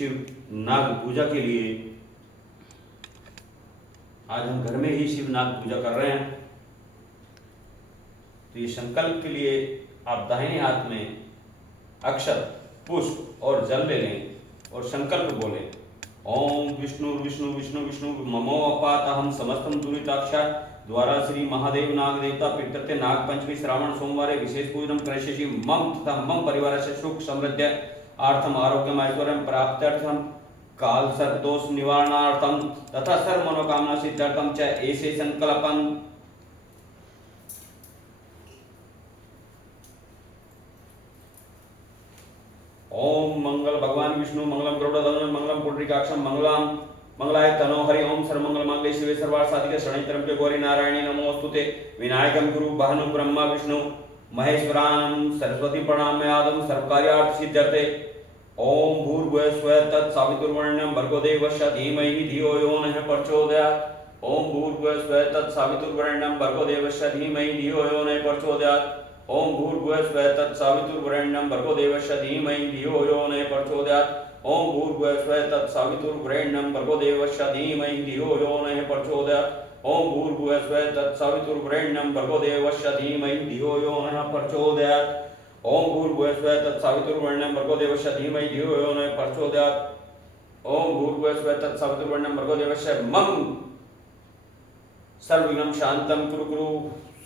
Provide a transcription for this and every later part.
शिव नाग पूजा के लिए आज हम घर में ही शिव नाग पूजा कर रहे हैं। तो ये संकल्प के लिए आप दाहिने हाथ में अक्षर, पुष्प और जल ले लें और संकल्प बोलें। ओम विष्णु विष्णु विष्णु विष्णु ममो अपातहम समस्तम दुरिताक्षा द्वारा श्री महादेव नाग देवता पितृत्य नाग पंचमी श्रावण सोमवार विशेष पूजन करिष्यामि मम तथा मम परिवार से सुख समृद्धि आर्थम आरोग्यम ऐश्वर्यम प्राप्त्यर्थम काल सर्पदोष निवारणार्थम तथा सर्व मनोकामना सिद्ध्यर्थम च ऐसे संकल्पम। ओम मंगल भगवान विष्णु मंगलम गरुड़ध्वज मंगलम पुंडरीकाक्षम मंगलम मंगलाय तनो हरि ओम सर्वमंगल मांगल्ये शिवे सर्वार्थ साधिके शरण्यं गौरी नारायणी नमोस्तुते विनायकं गुरु भानु ब्रह्मा विष्णु महेश्वरानं सरस्वती प्रणम्यादं सर्वकार्यार्थ सिद्ध्यर्थे। ओम भूर्भुवः स्वः तत्सवितुर्वरेण्यं भर्गो देवस्य धीमहि धियो यो नः प्रचोदयात्। ओम भूर्भुवः स्वः तत्सवितुर्वरेण्यं भर्गो देवस्य धीमहि धियो यो नः प्रचोदयात्। ओम भूर्भुवः स्वः तत्सवितुर्वरेण्यं भर्गो देवस्य धीमहि धियो यो नः प्रचोदयात्। ओम भूर्भुवः स्वः तत्सवितुर्वरेण्यं भर्गो देवस्य धीमहि धियो यो नः प्रचोदयात्। ओम भूर्भुवः स्वः तत्सवितुर्वरेण्यं भर्गो देवस्य धीमहि धियो यो नः प्रचोदयात्। ओम भूर्भुवः स्वः तत्सवितुर्वरेण्यं भर्गो देवस्य धीमहि धियो यो नः प्रचोदयात्। ओम भूर्भुवः स्वः तत्सवितुर्वरेण्यं भर्गो देवस्य मम सर्वविघ्नं शान्तं कुरु कुरु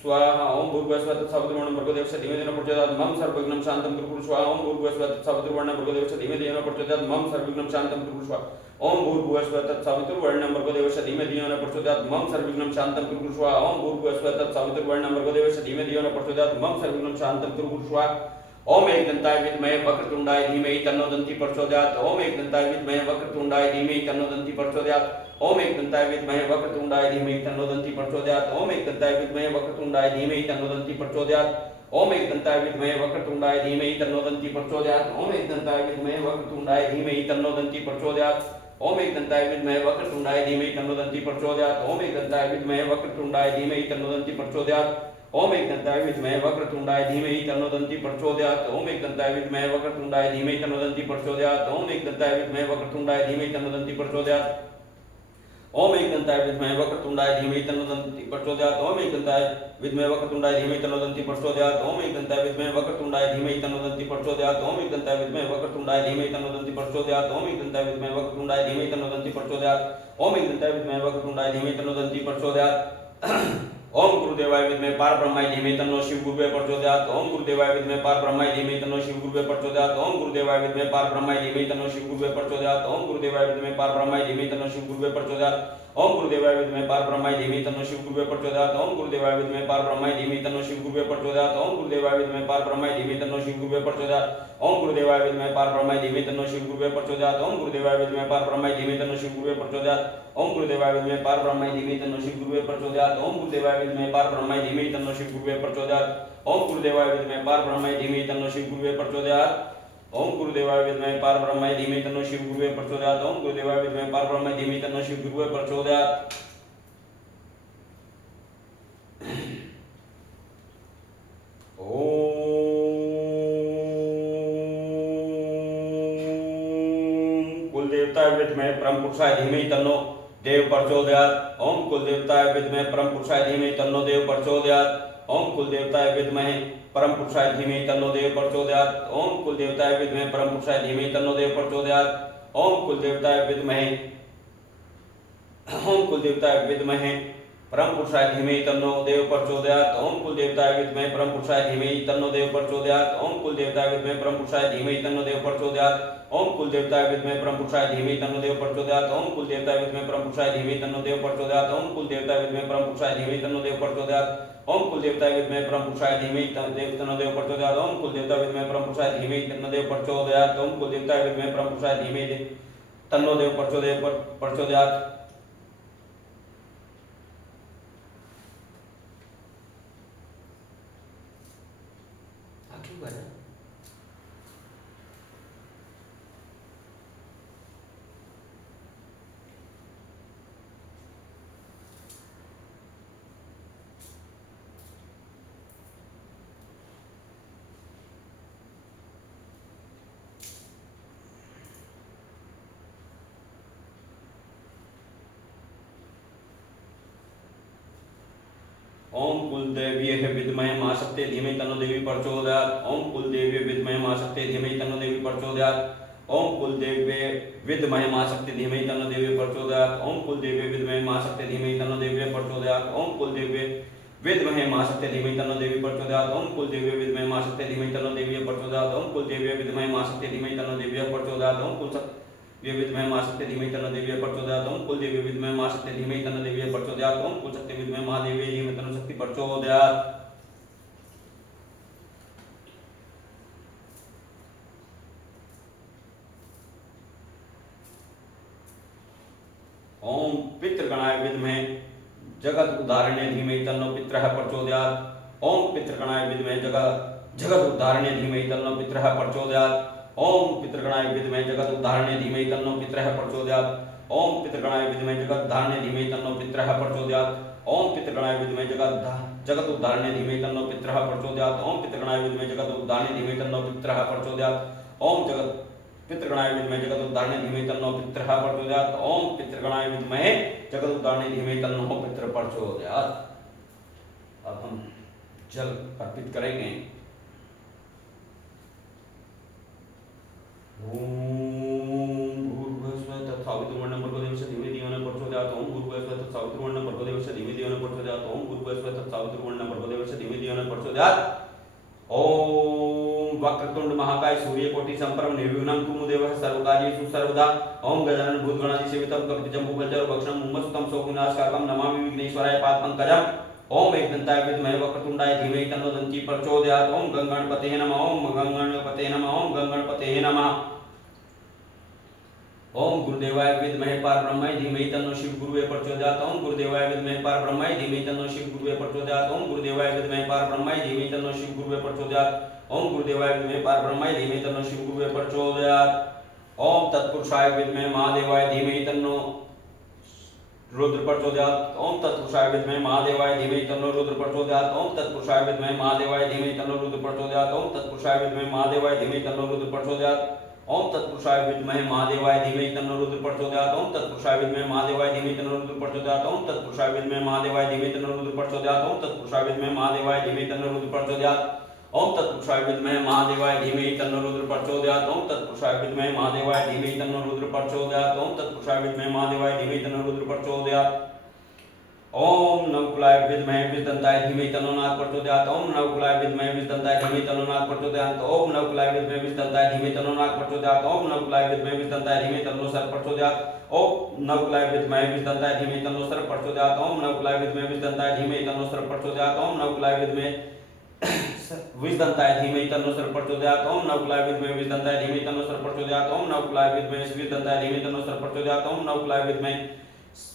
स्वाहा। ओम भूर्भुवः स्वः तत्सवितुर्वरेण्यं भर्गो देवस्य धीमहि धियो नः प्रचोदयात् मम सर्वविघ्नं शान्तं कुरु कुरु स्वाहा। ओम भूर्भुवः स्वः तत्सवितुर्वरेण्यं भर्गो देवस्य धीमहि धियो नः प्रचोदयात् मम सर्वविघ्नं शान्तं कुरु कुरु स्वाहा। ओम भूर्भुवः स्वः तत्सवितुर्वरेण्यं भर्गो देवस्य धीमहि धियो नः प्रचोदयात् मम सर्वविघ्नं शान्तं कुरु कुरु स्वाहा। ओम भूर्भुवः स्वः तत्सवितुर्वरेण्यं भर्गो देवस्य धीमहि धियो नः प्रचोदयात् मम सर्वविघ्नं शान्तं कुरु कुरु स्वाहा। ओम एकदंताय विद्महे वक्रतुंडाय धीमहि तन्नो दन्ति प्रचोदयात्। ओम एकदंताय विद्महे वक्रतुंडाय धीमहि तन्नो दन्ति प्रचोदयात्। ओम एकदंताय विद्महे वक्रतुंडाय धीमहि तन्नो दन्ति प्रचोदयात्। ओम एकदंताय विद्महे वक्रतुंडाय धीमहि तन्नो दन्ति प्रचोदयात्। ओम एकदंताय विद्महे वक्रतुंडाय धीमहि तन्नो दन्ति प्रचोदयात्। ओम एकदंताय विद्महे वक्रतुंडाय धीमहि तन्नो दन्ति प्रचोदयात्। ओम एकदंताय विद्महे वक्रतुंडाय धीमहि तन्नो दन्ति प्रचोदयात्। ओम एकदंताय विद्महे वक्रतुंडाय धीमहि तन्नो दन्ति प्रचोदयात्। ओम एकदंताय विद्महे वक्रतुंडाय धीमहि तन्नो दन्ति प्रचोदयात्। ओम एकदंताय विद्महे वक्रतुंडाय धीमहि तन्नो दन्ति प्रचोदयात्। ओम एकदंताय विद्महे वक्रतुंडाय धीमहि तन्नो दन्ति प्रचोदयात्। ओम एकदंताय विद्महे वक्रतुंडाय धीमहि तन्नो दन्ति प्रचोदयात्। ओम एकदंताय विद्महे वक्रतुंडाय धीमहि तन्नो दन्ति प्रचोदयात्। ओम एकदंताय विद्महे वक्रतुंडाय धीमहि तन्नो दन्ति प्रचोदयात्। ओम एकदंताय विद्महे वक्रतुंडाय धीमहि तन्नो दन्ति प्रचोदयात्। ओम एकदंताय विद्महे वक्रतुंडाय धीमहि तन्नो दन्ति प्रचोदयात्। ओम एकदंताय विद्महे वक्रतुंडाय धीमहि तन्नो दन्ति प्रचोदयात्। ओम गुरुदेवाय विद्महे पारब्रह्माय धीमहि तन्नो शिव गुरुवे प्रचोदयात्। ओम गुरुदेवाय विद्महे पारब्रह्माय धीमहि तन्नो शिव गुरुवे प्रचोदयात्। ओम गुरुदेवाय विद्महे पारब्रह्माय धीमहि तन्नो शिव गुरुवे प्रचोदयात्। ओम गुरुदेवाय विद्महे पारब्रह्माय धीमहि तन्नो शिव गुरुवे प्रचोदयात्। ओम गुरुदेवाय विद्महे पारब्रह्माय धीमहि तन्नो शिव गुरुवे प्रचोदयात्। ओम गुरुदेवाय विद्महे पारब्रह्माय धीमहि तन्नो शिव गुरुवे प्रचोदयात्। ओम गुरुदेवाय विद्महे पारब्रह्माय धीमहि तन्नो शिव गुरुवे प्रचोदयात्। ओम गुरुदेवाय विद्महे पारब्रह्माय धीमहि तन्नो शिव गुरुवे प्रचोदयात्। ओम गुरुदेवाय विद्महे पारब्रह्माय धीमहि तन्नो शिव गुरुवे प्रचोदयात्। ओम गुरुदेवाय विद्महे पारब्रह्माय धीमहि तन्नो शिव गुरुवे प्रचोदयात्। ओम गुरुदेवाय विद्महे पारब्रह्माय धीमहि तन्नो शिव गुरुवे प्रचोदयात्। ओम गुरुदेवाय विद्महे पारब्रह्माय धीमहि तन्नो शिव गुरुवे प्रचोदयात्। ओम गुरुदेवाय विद्महे पारब्रह्माय धीमहि तन्नो शिव गुरुवे प्रचोदयात्। ओम गुरुदेवाय विद्महे पारब्रह्माय धीमहि तन्नो शिव गुरुवे प्रचोदयात्। कुलदेवताय विद्महे परम पुरुषाय धीमहि तन्नो देव प्रचोदयात्। ओम कुलदेवताय विद्महे परम पुरुषाय धीमहि तन्नो देव प्रचोदयात्। ओम कुलदेवताय विद्महे परम पुरुषाय धीमहि तन्नो देव प्रचोदयात्। ओम कुलदेवताय विद्महे परम पुरुषाय धीमहि तन्नो देव प्रचोदयात्। ओम कुलदेवताय विद्महे परम पुरुषाय धीमहि तन्नो देव प्रचोदयात्। ओम कुलदेवताय विद्महे परम पुरुषाय धीमहि तन्नो देव प्रचोदयात्। ओम कुलदेवताय विद्महे परम पुरुषाय धीमहि तन्नो देव प्रचोदयात्। ओम कुलदेवताय विद्महे परम पुरुषाय धीमहि तन्नो देव प्रचोदयात्। ओम कुलदेवताय विद्महे परम पुरुषाय धीमहि तन्नो देव प्रचोदयात्। ओम कुलदेवताय विद्महे परम पुरुषाय धीमहि तन्नो देव प्रचोदयात्। ओम कुलदेवताय विद्महे परम पुरुषाय धीमहि तन्नो देव प्रचोदयात्। ओम कुलदेवताय विद्महे परम पुरुषाय धीमहि तन्नो देव प्रचोदयात्। ओम कुलदेवताय विद्महे परम पुरुषाय धीमहि तन्नो देव प्रचोदयात्। ओम कुलदेव्यै विद्महे महाशक्त्यै धीमहि तन्नो देवी प्रचोदयात्। ओम कुलदेव्यै विद्महे महाशक्त्यै धीमहि तन्नो देवी प्रचोदयात्। ओम कुलदेव्यै विद्महे महाशक्त्यै धीमहि तन्नो देवी प्रचोदयात्। ओम कुलदेव्यै विद्महे महाशक्त्यै धीमहि तन्नो देवी प्रचोदयात्। ओम कुलदेव्यै विद्महे महाशक्त्यै धीमहि तन्नो देवी प्रचोदयात्। ओम कुलदेव्यै विद्महे महाशक्त्यै धीमहि तन्नो देवी प्रचोदयात्। ओम कुलदेव्यै विद्महे महाशक्त्यै धीमहि तन्नो देवी प्रचोदयात्। ओम कुलदेव्यै विद्महे महाशक्त्यै धीमहि तन्नो देवी प्रचोदयात्। ओम कुलदेव्यै विद्महे महाशक्त्यै धीमहि तन्नो देवी प्रचोदयात्। ओम कुलशक्त्यै विद्महे महादेव्यै धीमहि तन्नो शक्ति प्रचोदयात्। ओम पितृगणाय विद्महे जगत उद्धारणे धीमहि तन्नो पितरः प्रचोदयात्। ओम पितृगणाय विद्महे जगत उद्धारणे धीमहि तन्नो पितरः प्रचोदयात्। ओम पितृगणाय विद्महे जगत उद्धारणे धीमहि तन्नो पितरः प्रचोदयात्। ओम पितृगणाय विद्महे जगत उद्धारणे धीमहि तन्नो पितरः प्रचोदयात्। ओम पितृगणाय विद्महे जगत उद्धारणे धीमहि तन्नो पितरः प्रचोदयात्। ओम पितृगणाय विद्महे जगत उद्धारणे धीमहि तन्नो पितरः प्रचोदयात्। ओम पितृगणाय विद्महे जगत उद्धारणे धीमहि तन्नो पितरः प्रचोदयात्। ओम पितृगणाय विद्महे जगत उद्धारणे धीमहि तन्नो पितरः प्रचोदयात्। अब हम जल अर्पित करेंगे। ओम भूर्भुवस्सुवः तत्सवितुर्वरेण्यं भर्गो देवस्य धीमहि धियो यो नः प्रचोदयात्। ओम भूर्भुवस्सुवः तत्सवितुर्वरेण्यं भर्गो देवस्य धीमहि धियो यो नः प्रचोदयात्। ओम भूर्भुवस्सुवः तत्सवितुर्वरेण्यं भर्गो देवस्य धीमहि धियो यो नः प्रचोदयात्। ओम वक्रतुंड महाकाय सूर्यकोटि संप्रभ निर्विघ्नं कुरु देवः सर्वकार्येषु सर्वदा। ओम गजानन भूतगणाधिसेवितं कपितजम्बूफलचारुभक्षणं मुमस्तुतं शोकविनाशकारकं नमामि विघ्नेश्वराय पादपङ्कजम्। ओम एकदन्ताय विद्महे वक्रतुण्डाय धीमहि तन्नो दन्ती प्रचोदयात्। ओम गंगणपतये नमः। ओम गंगणपतये नमः। ओम गंगणपतये नमः। ओम गुरुदेवाय विद्महे परब्रह्मणे धीमहि तन्नो शिव गुरुवे प्रचोदयात्। ओम गुरुदेवाय विद्महे परब्रह्मणे धीमहि तन्नो शिव गुरुवे प्रचोदयात्। ओम गुरुदेवाय विद्महे परब्रह्मणे धीमहि तन्नो शिव गुरुवे प्रचोदयात्। ओम गुरुदेवाय विद्महे परब्रह्मणे धीमहि तन्नो शिव गुरुवे प्रचोदयात्। ओम तत्पुरुषाय विद्महे महादेवाय धीमहि तन्नो रुद्र प्रचोदयात्। ओम तत्पुरुषाय विद्महे महादेवाय धीमहि तन्नो रुद्र प्रचोदयात्। ओम तत्पुरुषाय विद्महे महादेवाय धीमहि तन्नो रुद्र प्रचोदयात्। ओम तत्पुरुषाय विद्महे महादेवाय धीमहि तन्नो रुद्र प्रचोदयात्। ओम तत्पुरुषाय विद्महे महादेवाय धीमहि तन्नो रुद्र प्रचोदयात्। ओम तत्पुरुषाय विद्महे महादेवाय धीमहि तन्नो रुद्र प्रचोदयात्। ओम तत्पुरुषाय विद्महे महादेवाय धीमहि तन्नो रुद्र प्रचोदयात्। ओम तत्पुरुषाय विद्महे महादेवाय धीमहि तन्नो रुद्र प्रचोदयात्। ओम तत्पुरुषाय विद्महे महादेवाय धीमहि तन्नो रुद्र प्रचोदयात्। ओम तत्पुरुषाय विद्महे महादेवाय धीमहि तन्नो रुद्र प्रचोदयात्। ओम तत्पुरुषाय विद्महे महादेवाय धीमहि तन्नो रुद्र प्रचोदयात्। ओम नवकुलाय विद्महे विष्णुदन्ताय धीमहि तन्नो नाग प्रचोदयात्। ओम नवकुलाय विद्महे विष्णुदन्ताय धीमहि तन्नो नाग प्रचोदयात्। ओम नवकुलाय विद्महे विष्णुदन्ताय धीमहि तन्नो नाग प्रचोदयात्। ओम नवकुलाय विद्महे विष्णुदन्ताय धीमहि तन्नो सर्प प्रचोदयात्। ओम नवकुलाय विद्महे विष्णुदन्ताय धीमहि तन्नो सर्प प्रचोदयात्। ओम नवकुलाय विद्महे विष्णुदन्ताय धीमहि तन्नो सर्प प्रचोदयात्। ओम नवकुलाय विद्महे विष्णुदन्ताय धीमहि तन्नो सर्प प्रचोदयात्। ओम नवकुलाय विद्महे विष्णुदन्ताय धीमहि तन्नो सर्प प्रचोदयात्। ओम नवकुलाय विद्महे विष्णुदन्ताय धीमहि तन्नो सर्प प्रचोदयात्। ओम नवकुलाय विद्महे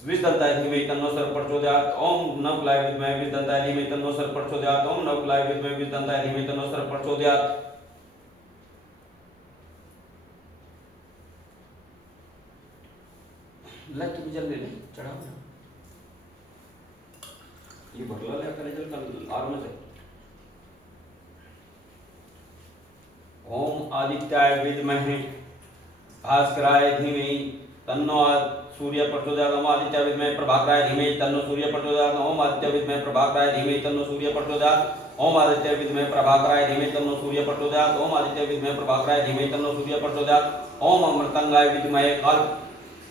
विष्णुदन्ताय धीमहि तन्नो सर्प प्रचोदयात्। ओम नवकुलाय विद्महे विष्णुदन्ताय धीमहि तन्नो सर्प प्रचोदयात्। ओम नवकुलाय विद्महे विष्णुदन्ताय धीमहि तन्नो सर्प प्रचोदयात्। लाइट की जल ले ले चढ़ा ये भरला ले करे जल कल आर में से। ओम आदित्याय विद्महे भास्कराय धीमहि तन्नो सूर्य प्रचोदयात्। ओम आदित्याय विद्महे प्रभाकराय धीमहि तन्नो सूर्य प्रचोदयात्। ओम आदित्याय विद्महे प्रभाकराय धीमहि तन्नो सूर्य प्रचोदयात्। ओम आदित्याय विद्महे प्रभाकराय धीमहि तन्नो सूर्य प्रचोदयात्। ओम आदित्याय विद्महे प्रभाकराय धीमहि तन्नो सूर्य प्रचोदयात्। ओम अमृतंगाय विद्महे काल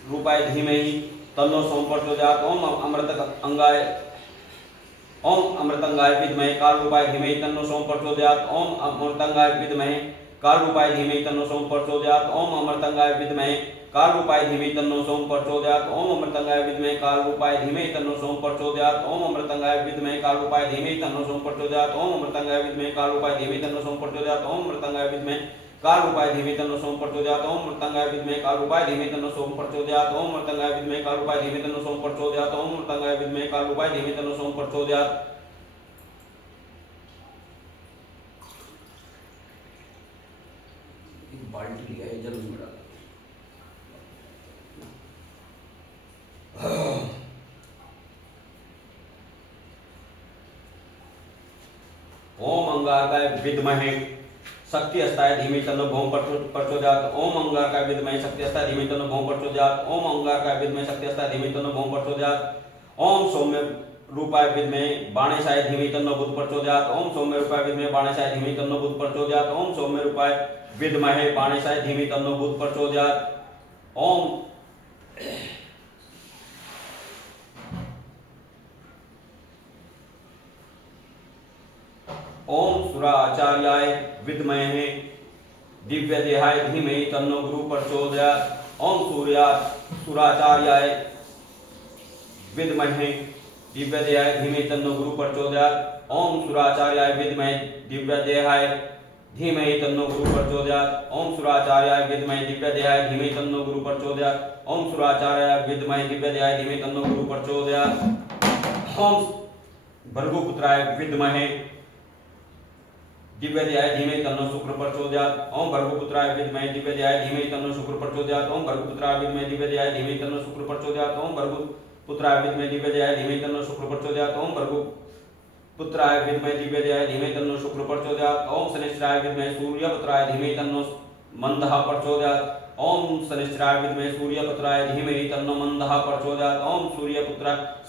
रूपाय धीमहि तन्नो सोम प्रचोदयात्। ओम अमृतंगाय विद्महे काल रूपाय धीमहि तन्नो सोम प्रचोदयात्। ओम अमृतंगाय विद्महे काल रूपाय धीमहि तन्नो सोम प्रचोदयात्। ओम अमृतंगाय विद्महे काल रूपाय धीमहि तन्नो सोम प्रचोदयात्। ओम अमृतंगाय विद्महे काल रूपाय धीमहि तन्नो सोम प्रचोदयात्। ओम अमृतंगाय विद्महे काल रूपाय धीमहि तन्नो सोम प्रचोदयात्। ओम अमृतंगाय विद्महे काल रूपाय धीमहि तन्नो सोम प्रचोदयात्। ओम अमृतंगाय विद्महे काल रूपाय धीमहि तन्नो सोम प्रचोदयात्। ओम अमृतंगाय विद्महे काल रूपाय धीमहि तन्नो सोम प्रचोदयात्। ओम अमृतंगाय विद्महे काल रूपाय धीमहि तन्नो सोम प्रचोदयात्। ओम अमृतंगाय विद्महे काल रूपाय धीमहि तन्नो सोम प्रचोदयात्। बाल्टी लिया है जल में डाला। ओम अंगारकाय विद्महे शक्ति अस्ताय धीमहि तन्नो भौम प्रचोदयात्। ओम अंगारकाय विद्महे शक्ति अस्ताय धीमहि तन्नो भौम प्रचोदयात्। ओम अंगारकाय विद्महे शक्ति अस्ताय धीमहि तन्नो भौम प्रचोदयात्। ओम सौम्य रूपाय विद्महे बाणेशाय धीमहि तन्नो बुध प्रचोदयात्। ओम सौम्य रूपाय विद्महे बाणेशाय धीमहि तन्नो बुध प्रचोदयात्। ओम सौम्य रूपाय विद्महे बाणेशाय धीमहि तन्नो बुध प्रचोदयात्। ओम सुराचार्याय विद्महे दिव्य देहाय धीमहि तन्नो गुरु प्रचोदयात्। ओम सुराचार्याय विद्महे दिव्य देहाय धीमहि तन्नो गुरु प्रचोदयात्। ओम सुराचार्याय विद्महे दिव्य देहाय धीमहि तन्नो गुरु प्रचोदयात्। ओम सुराचार्याय विद्महे दिव्य देहाय धीमहि तन्नो गुरु प्रचोदयात्। ओम सुराचार्याय विद्महे दिव्य देहाय धीमहि तन्नो गुरु प्रचोदयात्। ओम भृगुपुत्राय विद्महे दिव्य देहाय धीमहि तन्नो शुक्र प्रचोदयात्। ओम भृगुपुत्राय विद्महे दिव्य देहाय धीमहि तन्नो शुक्र प्रचोदयात्। ओम भृगुपुत्राय विद्महे दिव्य देहाय धीमहि तन्नो शुक्र प्रचोदयात्। ओम भृगुपुत्राय विद्महे दिव्य देहाय धीमहि तन्नो शुक्र प्रचोदयात्। ओम भृगुपुत्राय विद्महे दिव्य देहाय धीमहि तन्नो शुक्र प्रचोदयात्। ओम शनिश्चराय विद्महे सूर्यपुत्राय धीमहि तन्नो मंदः प्रचोदयात्। ओम शनिश्चराय विद्महे सूर्यपुत्राय धीमहि तन्नो मंदः प्रचोदयात्। ओम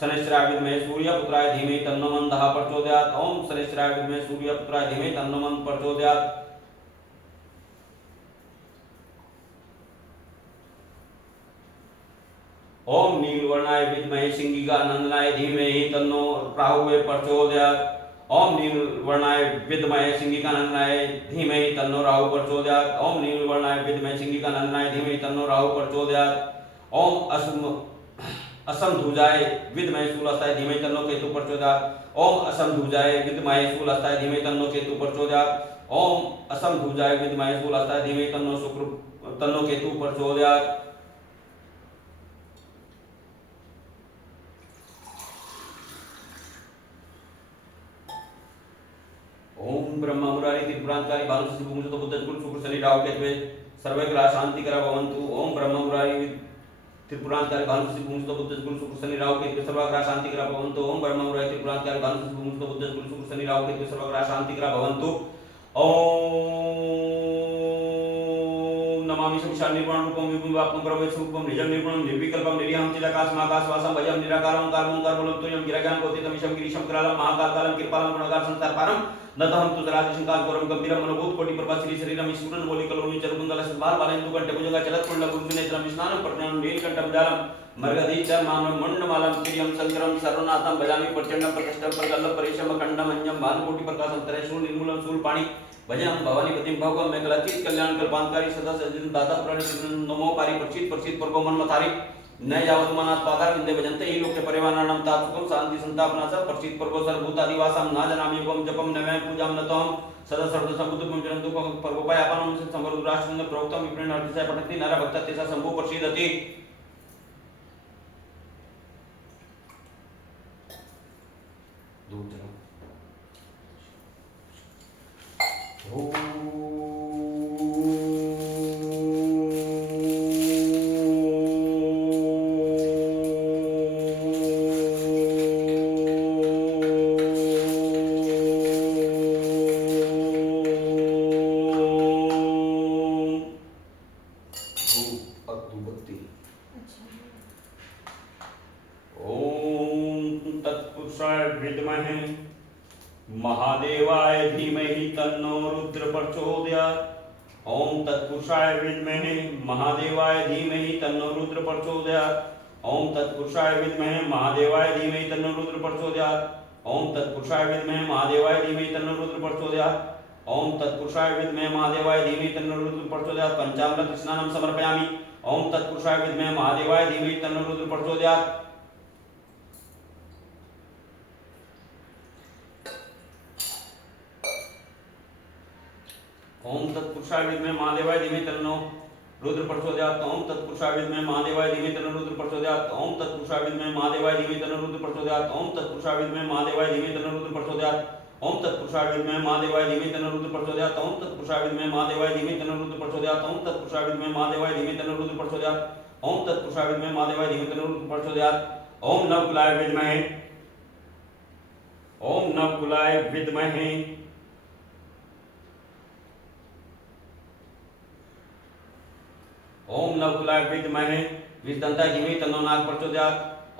शनिश्चराय विद्महे सूर्यपुत्राय धीमहि तन्नो मंदः प्रचोदयात्। ओम शनिश्चराय विद्महे सूर्यपुत्राय धीमहि तन्नो मंदः प्रचोदयात्। ओम नीलवर्णाय विद्महे सिंहिकानंदनाय धीमहि तन्नो राहुवे प्रचोदयात्। ओम नीलवर्णाय विद्महे सिंहिकानंदनाय धीमहि तन्नो राहु प्रचोदयात्। ओम नीलवर्णाय विद्महे सिंहिकानंदनाय धीमहि तन्नो राहु प्रचोदयात्। ओम असमध्वजाय विद्महे शूलहस्ताय धीमहि तन्नो केतु प्रचोदयात्। ओम असमध्वजाय विद्महे शूलहस्ताय धीमहि तन्नो केतु प्रचोदयात्। ओम असमध्वजाय विद्महे शूलहस्ताय धीमहि तन्नो केतु प्रचोदयात्। ओम ब्रह्मा मुरारी त्रिपुरांतकारी भानुशक्ति भूमिसुत बुद्धगुरु शुक्र शनि राहु केतवे सर्वे ग्रह शांति करा भवन्तु। ओम ब्रह्मा मुरारी त्रिपुरांतकारी भानुशक्ति भूमिसुत बुद्धगुरु शुक्र शनि राहु केतवे सर्वे ग्रह शांति करा भवन्तु। ओम ब्रह्मा मुरारी त्रिपुरांतकारी भानुशक्ति भूमिसुत बुद्धगुरु शुक्र शनि राहु केतवे सर्वे ग्रह शांति करा भवन्तु। ओम नमामि शमशान निर्वाण रूपम विभुम वाक्यम ब्रह्मेश रूपम निजम निर्गुणम निर्विकल्पम निर्याम चिदाकाशमाकाशवासम भजम निराकारं ओंकार मूलं तुयं गिरगान कोटितमिशं गिरीशं करालं महाकालकालं कृपालं गुणगार संसारपारं नतहं तु जरादिशंकाल गौरम गंभीरम मनोभूत कोटि प्रभा श्री शरीरम ईश्वरन बोली कलोनी चरुकुंडल सद्भाल बालेन्दु कंठ भुजंग चलत कुंडल गुरुनेत्रम स्नानं प्रज्ञानं नीलकंठम जालम मर्गधीचर मानव मुंडमालं किरियं शंकरं सर्वनाथं भजामि प्रचंडं प्रकष्टं प्रगल्भ परिश्रम खंडम अन्यं भानुकोटि प्रकाशं तरेशूल निर्मूलं शूलपाणि भजनं भवानी पतिं भवकं मेघलाचित कल्याण कल्पांतकारी सदा सज्जन दाता प्राणी नमो पारि प्रचित पर्व मनमतारि न यावत् मनात् पादार विंदे भजन्ते हि लोके परिवाराणां तात्सुखं शांति संतापनाच प्रचित पर्व सर्वभूतादिवासं न जनामि योगं जपं नमः पूजां नतोहं सदा सर्वदा संबुद्धं जनन्तु पर्वोपाय आपनं संवरुद्राष्ट्रं प्रोक्तं विप्रेण अर्थिसाय पठति नर भक्त तेसा संभू प्रसीदति। दूर चलो महादेवाय धीमहि तन्नो रुद्र प्रचोदयात्। ओम तत्पुरुषाय विद्महे महादेवाय धीमहि तन्नो रुद्र प्रचोदयात्। ओम तत्पुरुषाय विद्महे महादेवाय धीमहि तन्नो रुद्र प्रचोदयात्। ओम तत्पुरुषाय विद्महे महादेवाय धीमहि तन्नो रुद्र प्रचोदयात्। ओम तत्पुरुषाय विद्महे महादेवाय धीमहि तन्नो रुद्र प्रचोदयात्। पंचामृत स्नानं समर्पयामि। ओम तत्पुरुषाय विद्महे महादेवाय धीमहि तन्नो रुद्र प्रचोदयात्। ओम तत्पुरुषाय विद्महे महादेवाय धीमहि तन्नो रुद्र प्रचोदयात्। ओम तत्पुरुषाय विद्महे महादेवाय धीमहि तन्नो रुद्र प्रचोदयात्। ओम तत्पुरुषाय विद्महे महादेवाय धीमहि तन्नो रुद्र प्रचोदयात्। ओम तत्पुरुषाय विद्महे महादेवाय धीमहि तन्नो रुद्र प्रचोदयात्। ओम तत्पुरुषाय विद्महे महादेवाय धीमहि तन्नो रुद्र प्रचोदयात्। ओम तत्पुरुषाय विद्महे महादेवाय धीमहि तन्नो रुद्र प्रचोदयात्। ओम तत्पुरुषाय विद्महे महादेवाय धीमहि तन्नो रुद्र प्रचोदयात्। ओम तत्पुरुषाय विद्महे महादेवाय धीमहि तन्नो रुद्र प्रचोदयात्। ओम नवकुलाय विद्महे ओम नवकुलाय विद्महे ओम नवकुलाय विद्महे विष्णुदंताय धीमहि तन्नो नाग प्रचोदयात्।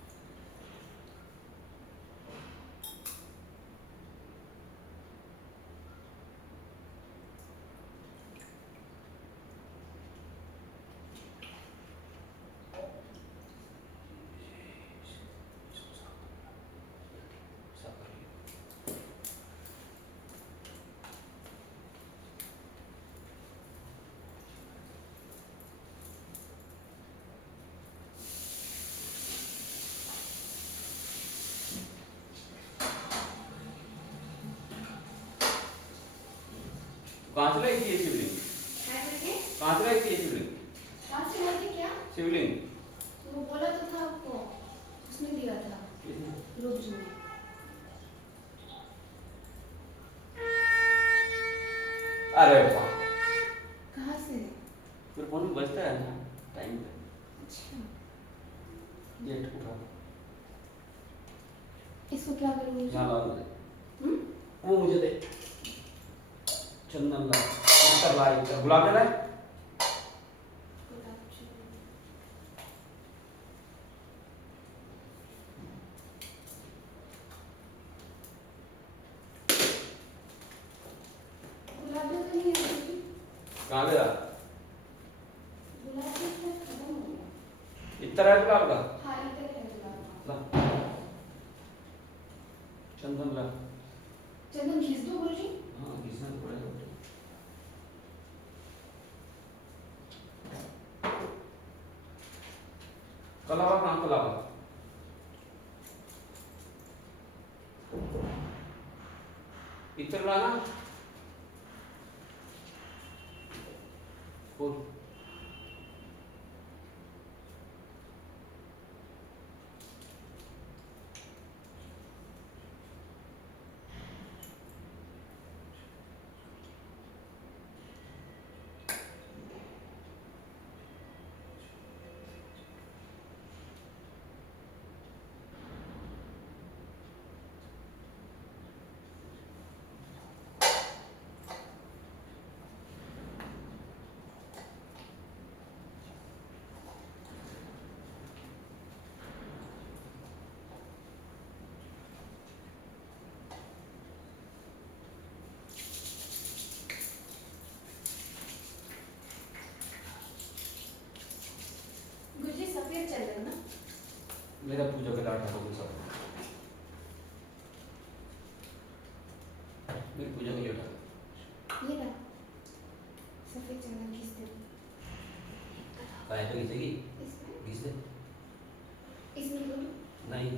कहाँ से लाई थी ये शिवलिंग? क्या करके? कहाँ से लाई थी ये शिवलिंग? कहाँ से लाए थे क्या? शिवलिंग तो वो बोला तो था आपको, उसने दिया था ग्रुप में। अरे वाह, कहाँ से? फिर फोन बजता है ना टाइम पे। अच्छा, जेट उठा इसको क्या करूँगी? यहाँ ला दे, हम्म? वो मुझे दे, चंदन ला, इतर ला, इतर गुलाब जला है। गुलाब जल तो नहीं है अभी। कहाँ गया? गुलाब जल शायद खत्म हो गया। इतर है गुलाब का? हाँ, इधर है गुलाब ला, का। चंदन ला। चंदन घिस दो गुरुजी। हाँ घिसना तो पड़ेगा। कलावा कहाँ कलावा? इतर ला ना। बोल। गुरुजी सफेद चंदन ना? मेरा पूजा का डाटा होगा सब। मेरी पूजा के लिए उठा। ये ना सफेद चंदन घिस दे। काय पे घिसेगी? इसमें घिस दे। इसमें बोलो। नहीं।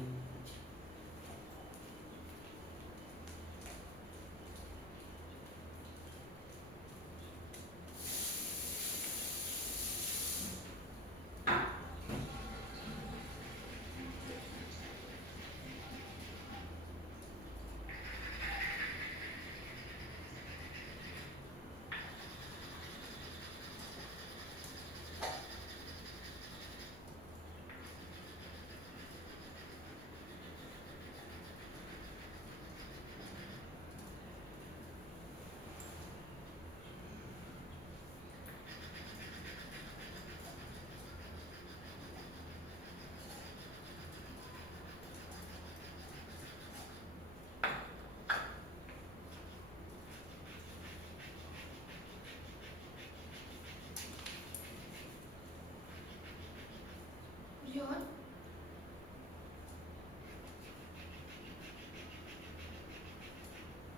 गुरुजी और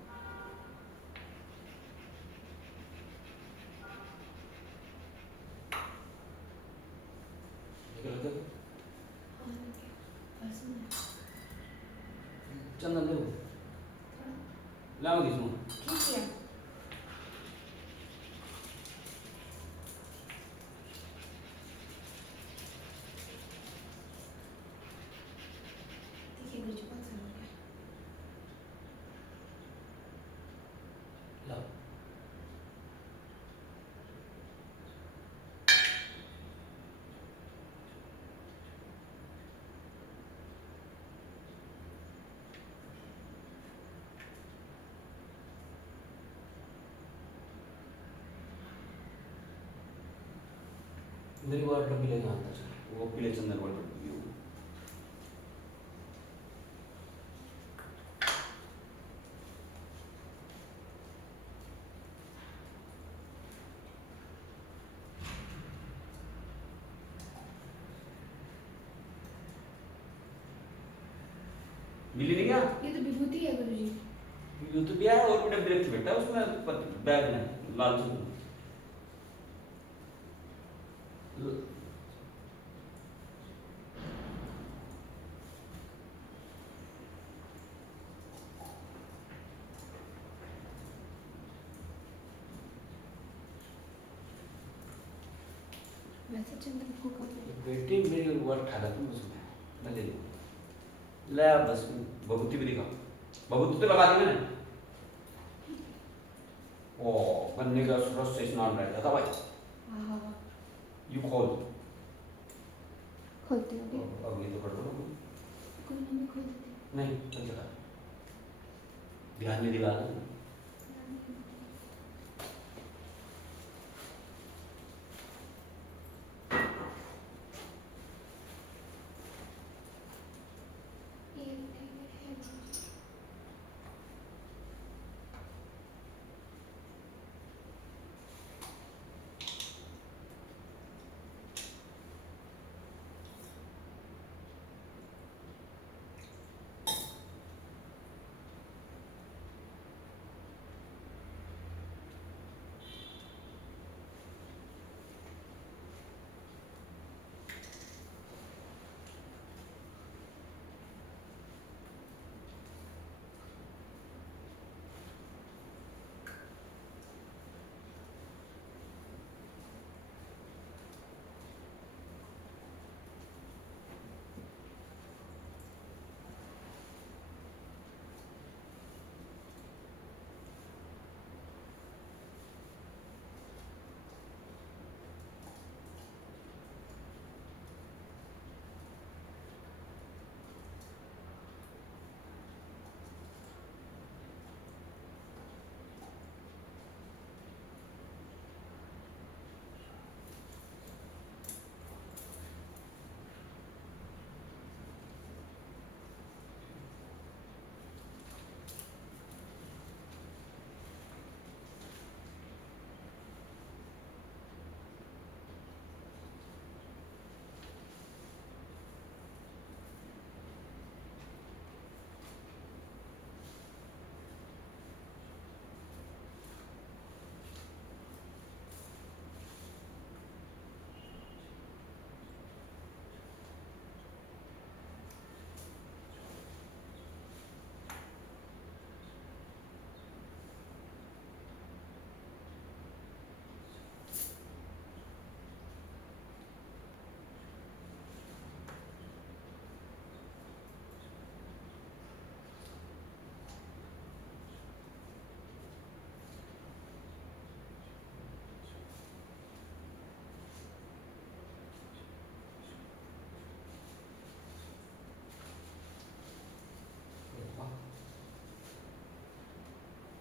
हाँ, ओके। पसंद है। चंदन दे वो। ला मैं घिसूँ। ठीक है। ठीक है गुरुजी, बहुत सारा हो गया। ला। मेरी वाटर पीले कहाँ था? वो पीले चंदन वाटर पी वो। मिली नहीं क्या? ये तो विभूति है गुरुजी। ये तो भी है और भी डब्बे रखे बेटा उसमें बैग में लाल चंदन। वैसे चंदन को कर बेटी मेरी वर्ड खाला तुम उसमें मैं ले लूँ ले आप बस बबूती भी दिखाओ बबूती तो लगा दी मैंने ओ गन्ने का रस से स्नान रहता था भाई हाँ यू खोल खोलती हूँ अब ये तो कर दो कोई नहीं मैं खोल देती हूँ। नहीं चल चला ध्यान नहीं दिला ना ये है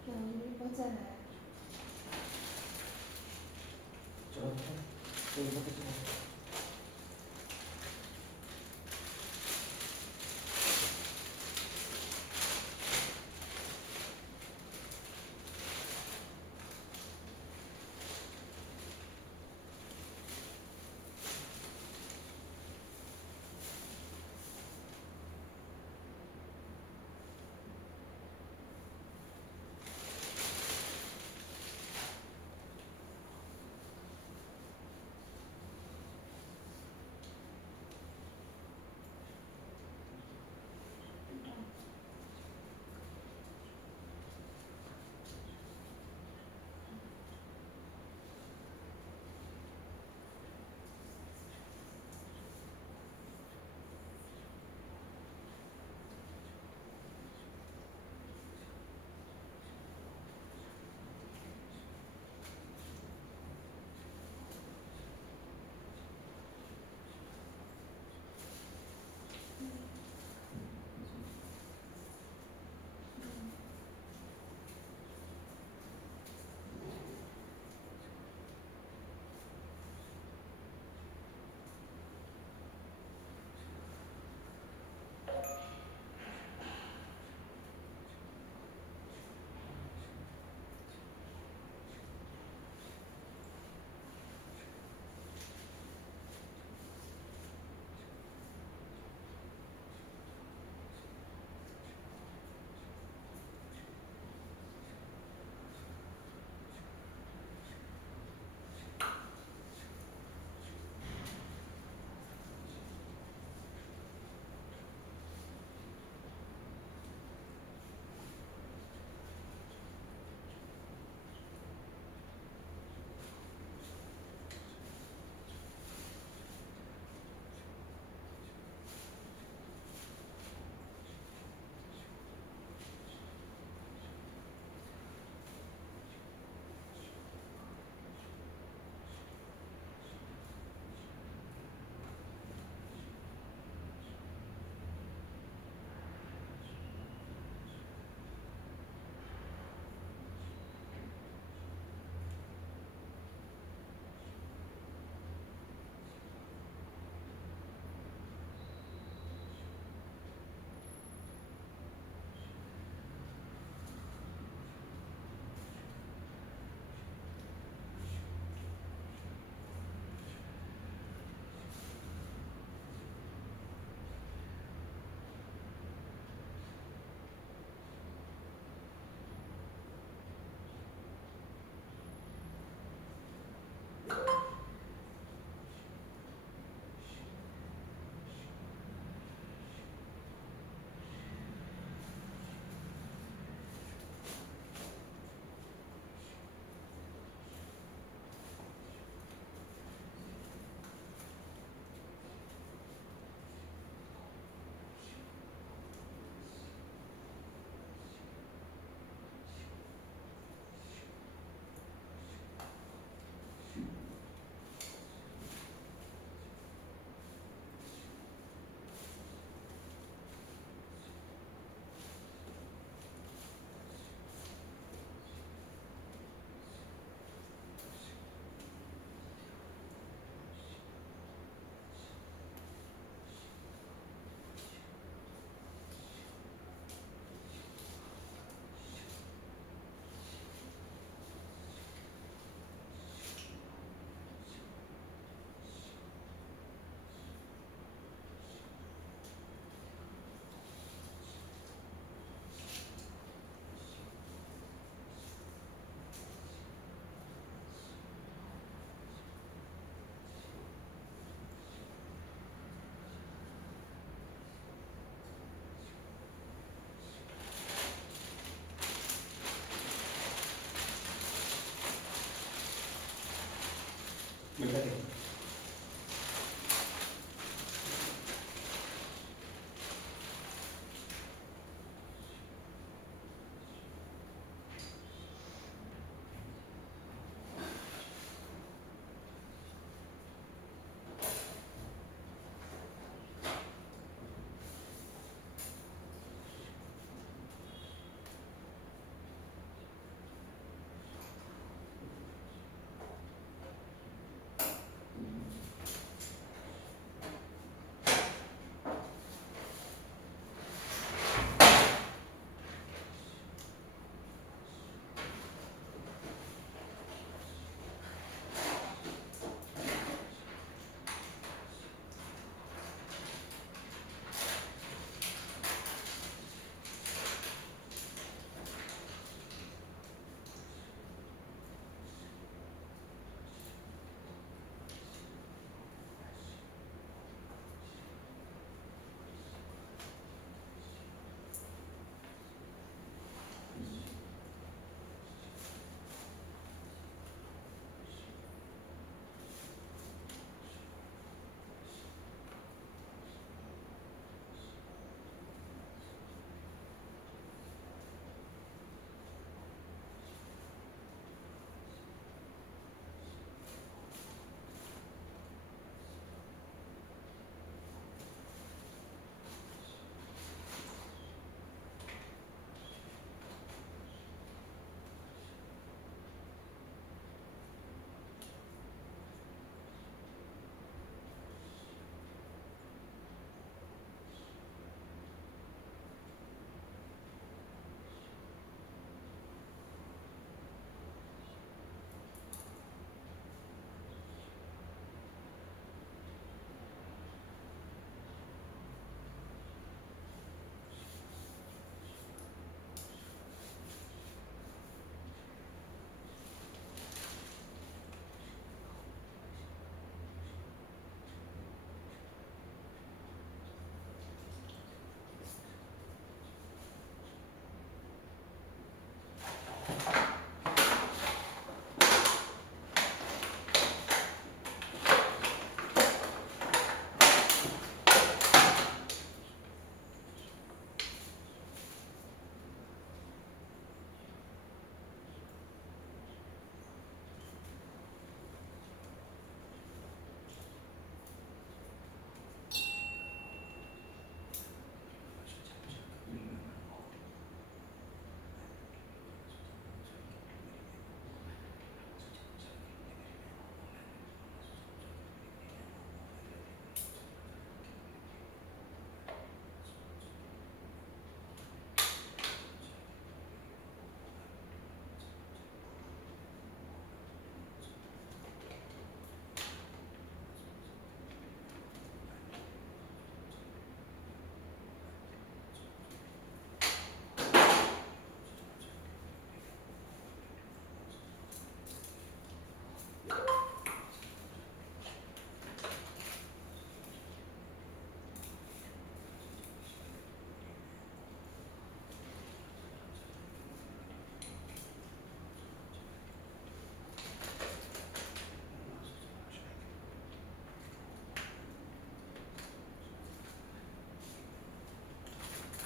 क्या बहुत ज़्यादा है चलो चलो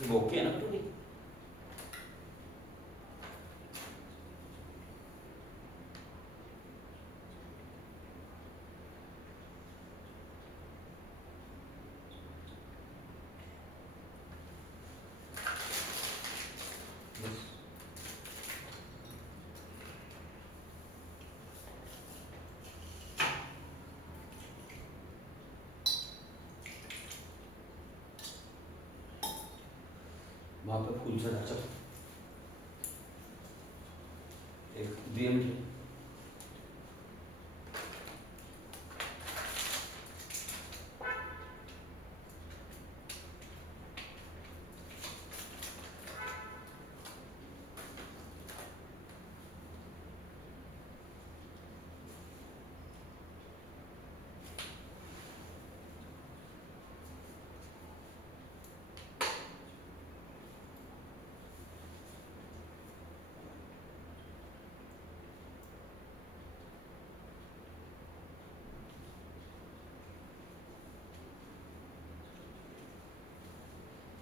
वो ओके है ना तो नहीं? बस वहाँ पे फूल चढ़ा चल एक दिए मिनट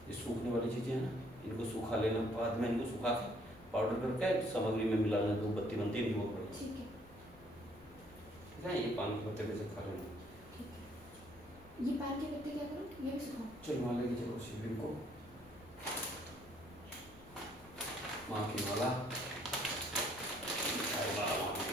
ये सूखने वाली चीज़ें हैं ना, इनको सुखा लेना, बाद में इनको सुखा के पाउडर करके सामग्री में मिला लेना, तो बत्ती बनती है इनकी बहुत बड़ी। ठीक है ठीक है, ये पानी के पत्ते में से खा लेना। ठीक है। ये पान के पत्ते क्या करूँ, ये भी सुखाऊं? चल वहाँ लेके चलो शिविर को, माँ की माला। अरे वाह, माँ की।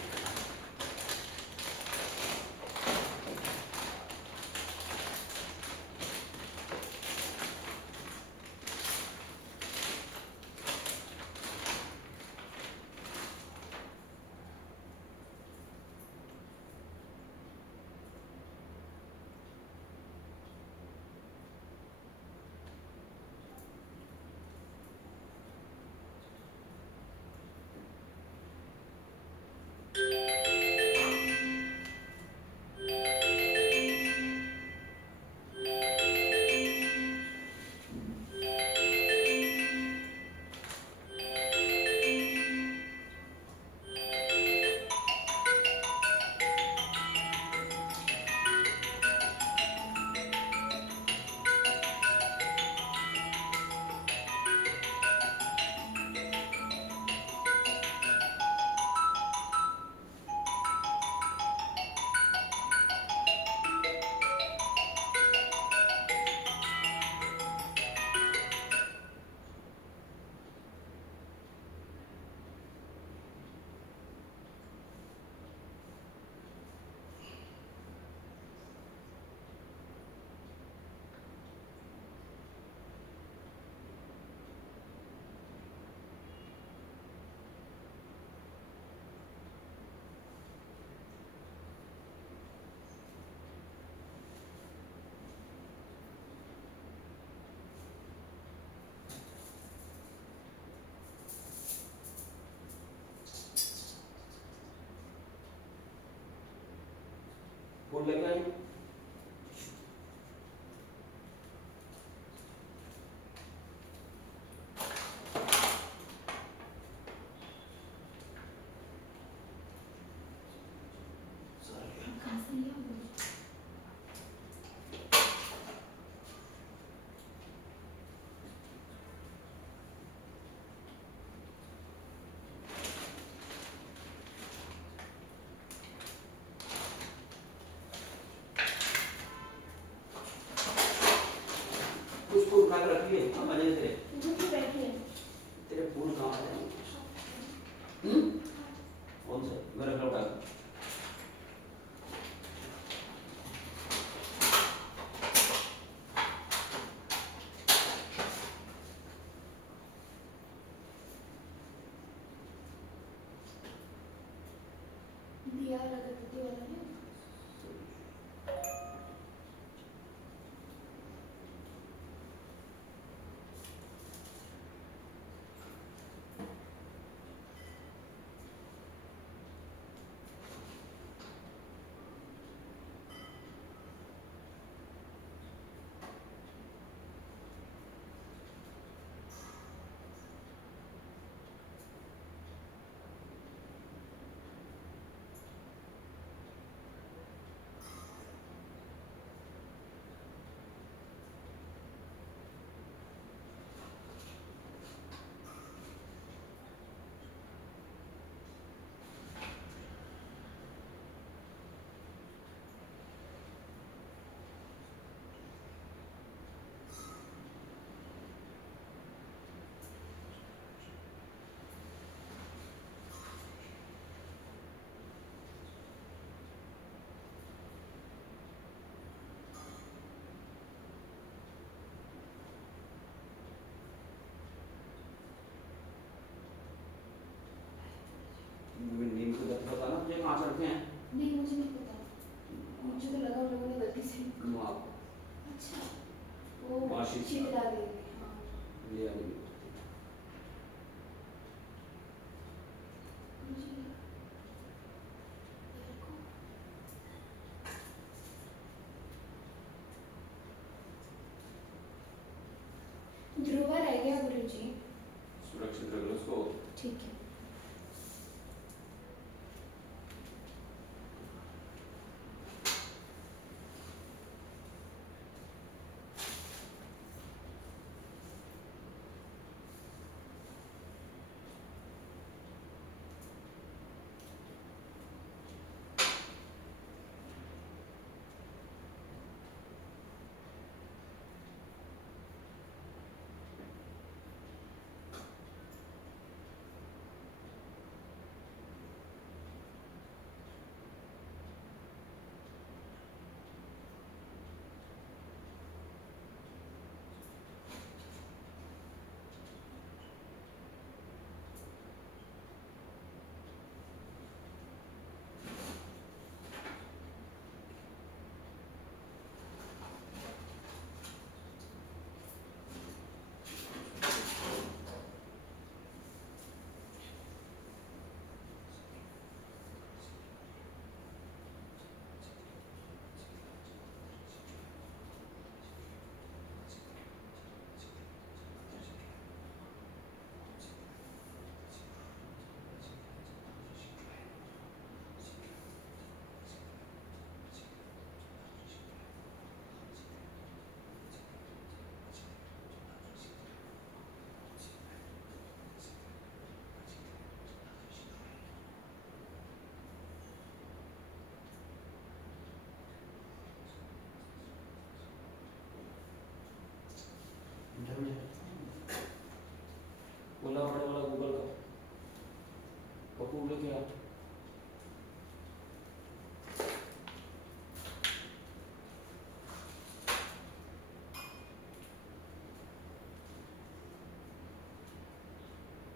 फूल लेके आई। कहाँ से लिया वो? कुछ फूल उठा के रख लिए, हम आ जाएंगे तेरे। मुझे क्यों बैठी है? तेरे फूल कहाँ आ जाएंगे? कौन से? मेरा कपड़ा उठा के। दिया वाला गणपति वाला है। शीतला देवी, हाँ। लीला देवी। जी। मेरे को ध्रुव रह गया गुरुजी। सुरक्षित रख लो उसको। ठीक है। बोला पड़े वाला गूगल का पप्पू बोले क्या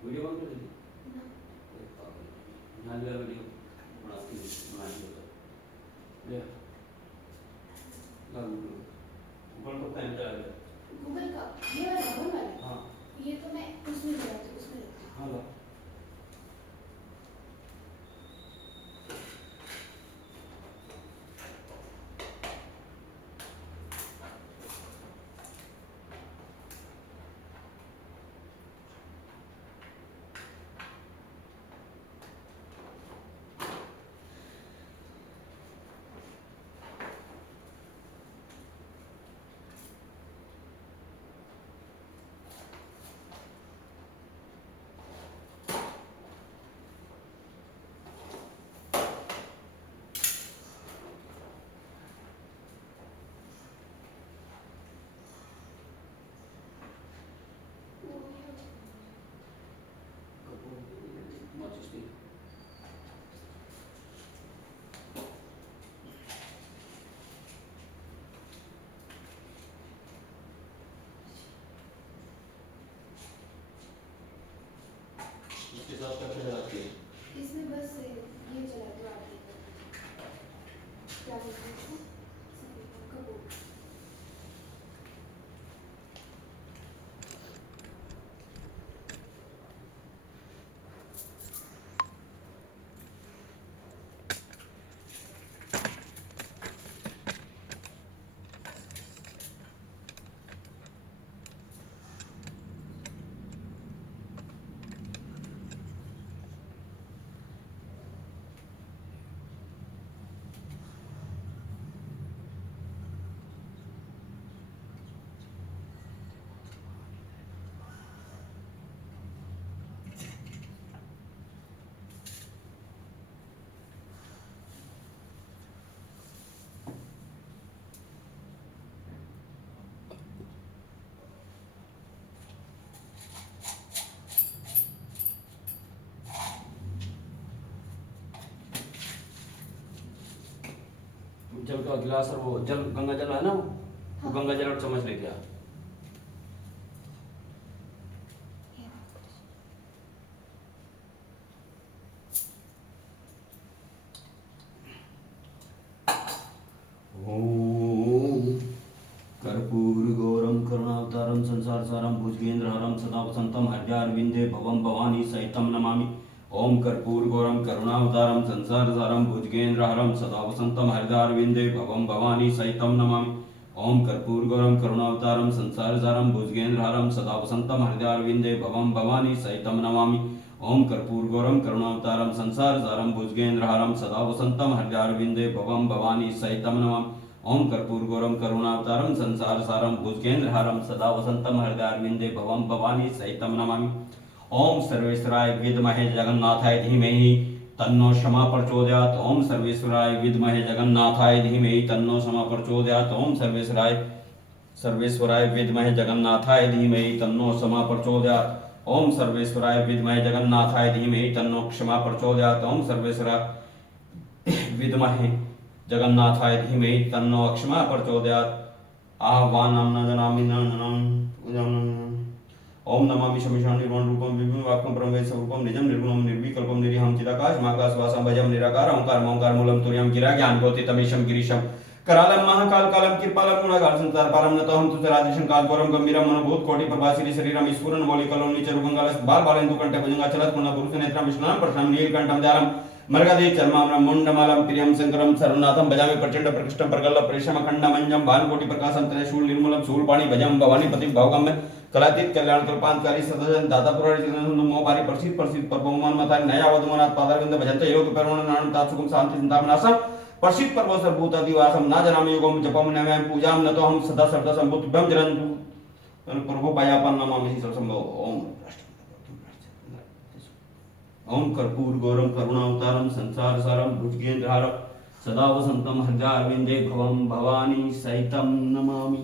वीडियो बंद कर दी ना। ना लिया वीडियो बनाती बना लिया ले ला गूगल को टाइम चला गया गूगल का ये वाला गूगल वाला। हाँ ये तो मैं उसमें गया था, उसमें रखा। हाँ ला इसके साथ क्या क्या रखती है इसमें बस ये चला दो आगे। क्या बोलते हैं इसको? कपूर। जल का गिलास और वो जल गंगा जल है ना वो गंगा जल और चम्मच लेके आ ओम कर्पूर कर्पूरगौरं करुणावतारं संसारसारं भुजगेन्द्रहरं सदा वसन्तं हृदयारविन्दे भवं भवानी सहितं नमामि। ओम कर्पूरगौरं करुणावतारं संसारसारं भुजगेन्द्रहरं सदा वसन्तं हृदयारविन्दे भवं भवानी सहितं नमामि। ओम कर्पूरगौरं करुणावतारं संसारसारं भुजगेन्द्रहरं सदा वसन्तं हृदयारविन्दे भवं भवानी सहितं नमामि। ओम कर्पूरगौरं करुणावतारं संसारसारं भुजगेन्द्रहरं सदा वसन्तं हृदयारविन्दे भवं भवानी सहितं नमामि। ओम कर्पूरगौरं करुणावतारं संसारसारं भुजगेन्द्रहरं सदा वसन्तं हृदयारविन्दे भवं भवानी सहितं नमामि। ओम सर्वेश्वराय विद्महे जगन्नाथाय धीमहि तन्नो क्षमा प्रचोदयात्। ओम सर्वेश्वराय विद्महे जगन्नाथाय धीमहि तन्नो क्षमा प्रचोदयात्। ओम सर्वेश्वराय विद्महे जगन्नाथाय धीमहि तन्नो क्षमा प्रचोदयात्। ओम सर्वेश्वराय विद्महे जगन्नाथाय धीमहि तन्नो क्षमा प्रचोदयात्। ओम सर्वेश्वराय विद्महे जगन्नाथाय धीमहि तन्नो क्षमा प्रचोदयात्। आह्वानं न जनामि न जनामि। ओम नमामि शमिशान निर्वाण रूपम विभुम वाक्यम परम स्वरूपम निजम निर्गुणम निर्विकल्पम निरीहम चिदाकाश महाकाश वासम भजम निराकार ओंकार ओंकार मूलम तुर्यम गिरा ज्ञान गोति तमीशम गिरीशम करालम महाकाल कालम कृपालम गुणागार संसार पारम नतोहम तुतरादिशं काल गौरम गंभीरम मनोभूत कोटि प्रभासिनी शरीरम ईश्वरन बोली कलोम नीचर गंगालस बाल बालेंदु कंठे भुजंगा चलत पुण्य पुरुष नेत्रम विष्णुनाम प्रश्नम नीलकंठम द्यालम मरगदे चर्मामरम मुंडमालम प्रियम शंकरम सर्वनाथम भजामि प्रचंड प्रकृष्टम प्रगल्भ परिश्रम खंडमंजम भानुकोटि प्रकाशम त्रिशूल निर्मूलम शूलपाणि भजम भवानी पति भवगम्य कलातीत कल्याण कृपांतकारी सदजन दाता पुरारी नमो भारी प्रसिद्ध परममान मतारी नया वदमनाथ पादारविंद भजन्ते योग पेरुण नान तात्सुकम शांति चिंतामनासम प्रसिद्ध परमो सर्वभूतादिवासम ना जनामि योगम जपम नमः पूजाम नतो हम सदा सर्वदा संबुद्धं जरन्तु प्रभु भयापन नमामि सर्वसंभव। ओम ओम कर्पूरगौरं करुणावतारं संसारसारं भुजगेन्द्रहारं सदा वसन्तं हृदयारविन्दे भवं भवानी सहितं नमामि।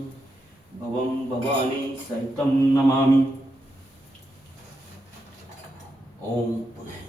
भवं भवानी सहितं नमामि। ओम पुनः